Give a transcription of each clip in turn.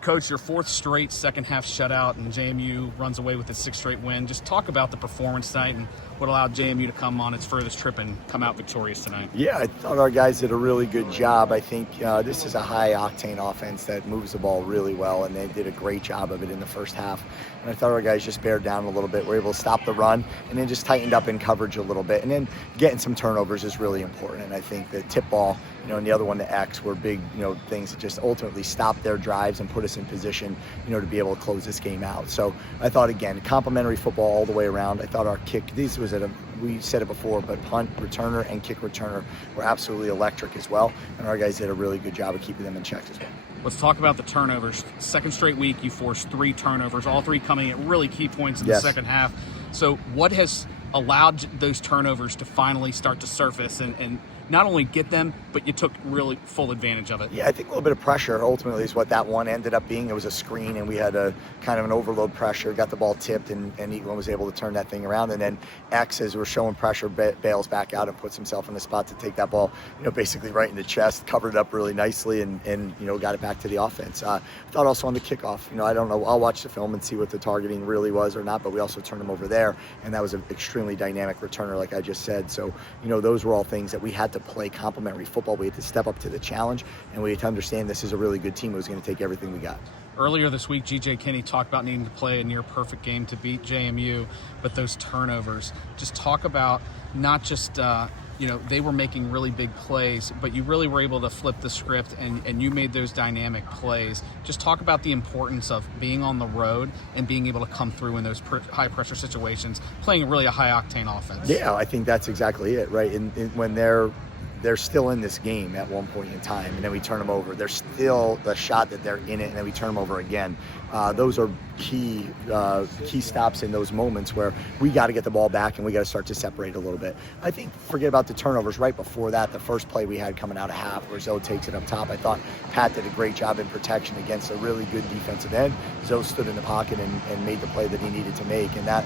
Coach, your fourth straight second half shutout, and JMU runs away with its sixth straight win. Just talk about the performance tonight and what allowed JMU to come on its furthest trip and come out victorious tonight. Yeah, I thought our guys did a really good job. I think this is a high-octane offense that moves the ball really well, and they did a great job of it in the first half. And I thought our guys just bared down a little bit. Were able to stop the run and then just tightened up in coverage a little bit. And then getting some turnovers is really important. And I think the tip ball, and the other one, the X, were big, things that just ultimately stopped their drives and put us in position, to be able to close this game out. So I thought, again, complimentary football all the way around. I thought our kick, we said it before, but punt returner and kick returner were absolutely electric as well. And our guys did a really good job of keeping them in check as well. Let's talk about the turnovers. Second straight week, you forced 3 turnovers, all 3 coming at really key points in the second half. So what has allowed those turnovers to finally start to surface and not only get them, but you took really full advantage of it? Yeah, I think a little bit of pressure ultimately is what that one ended up being. It was a screen, and we had a kind of an overload pressure, got the ball tipped, and Eaglin was able to turn that thing around. And then X, as we're showing pressure, bails back out and puts himself in the spot to take that ball, basically right in the chest, covered it up really nicely, and got it back to the offense. I thought also on the kickoff, I don't know, I'll watch the film and see what the targeting really was or not, but we also turned him over there, and that was an extremely dynamic returner, like I just said. So, those were all things that we had to play complementary football. We had to step up to the challenge, and we had to understand this is a really good team who was going to take everything we got. Earlier this week, G.J. Kinney talked about needing to play a near-perfect game to beat JMU, but those turnovers, just talk about not just, they were making really big plays, but you really were able to flip the script, and you made those dynamic plays. Just talk about the importance of being on the road and being able to come through in those high-pressure situations, playing really a high-octane offense. Yeah, I think that's exactly it, right? When they're still in this game at one point in time, and then we turn them over. There's still the shot that they're in it, and then we turn them over again. Those are key stops in those moments where we got to get the ball back and we got to start to separate a little bit. I think, forget about the turnovers right before that, the first play we had coming out of half where Zoe takes it up top. I thought Pat did a great job in protection against a really good defensive end. Zoe stood in the pocket and made the play that he needed to make, and that,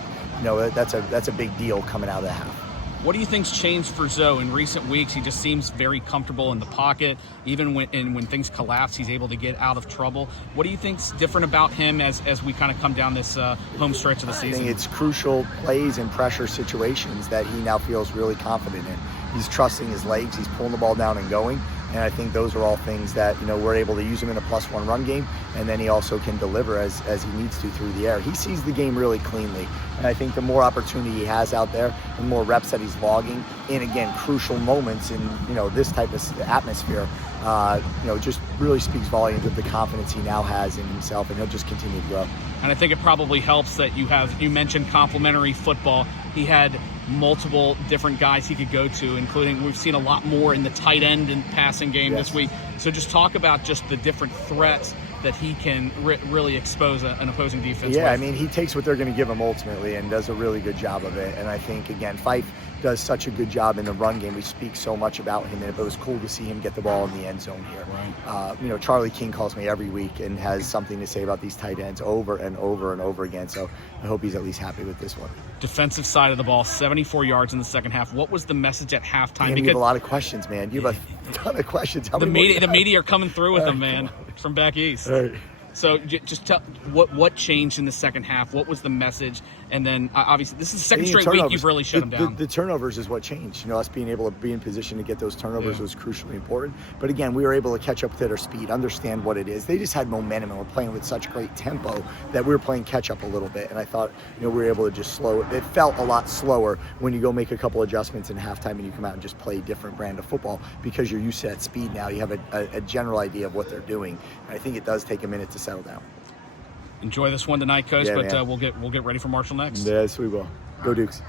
that's a big deal coming out of the half. What do you think's changed for Zoe in recent weeks? He just seems very comfortable in the pocket. Even when things collapse, he's able to get out of trouble. What do you think's different about him as we kind of come down this home stretch of the season? I think it's crucial plays and pressure situations that he now feels really confident in. He's trusting his legs. He's pulling the ball down and going. And I think those are all things that, we're able to use him in a +1 run game, and then he also can deliver as he needs to through the air. He sees the game really cleanly, and I think the more opportunity he has out there, the more reps that he's logging in, again, crucial moments in, this type of atmosphere, just really speaks volumes of the confidence he now has in himself, and he'll just continue to grow. And I think it probably helps that you mentioned complementary football. He had multiple different guys he could go to, including we've seen a lot more in the tight end and passing game this week. So just talk about just the different threats that he can really expose an opposing defense with. I mean, he takes what they're going to give him ultimately and does a really good job of it. And I think, again, Fife does such a good job in the run game. We speak so much about him, and it was cool to see him get the ball in the end zone here. Right. Charlie King calls me every week and has something to say about these tight ends over and over and over again. So I hope he's at least happy with this one. Defensive side of the ball, 74 yards in the second half. What was the message at halftime? You have a lot of questions, man. You have a ton of questions. The media are coming through with them, man, from back east. All right. So just tell what changed in the second half. What was the message? And then obviously this is the second straight week you've really shut them down. The turnovers is what changed. Us being able to be in position to get those turnovers was crucially important. But again, we were able to catch up to their speed, understand what it is. They just had momentum and were playing with such great tempo that we were playing catch up a little bit. And I thought we were able to just slow it. It felt a lot slower when you go make a couple adjustments in halftime and you come out and just play a different brand of football because you're used to that speed now. You have a general idea of what they're doing. And I think it does take a minute to settle down. Enjoy this one tonight, Coach, but we'll get ready for Marshall next. Yes, we will. Go Dukes.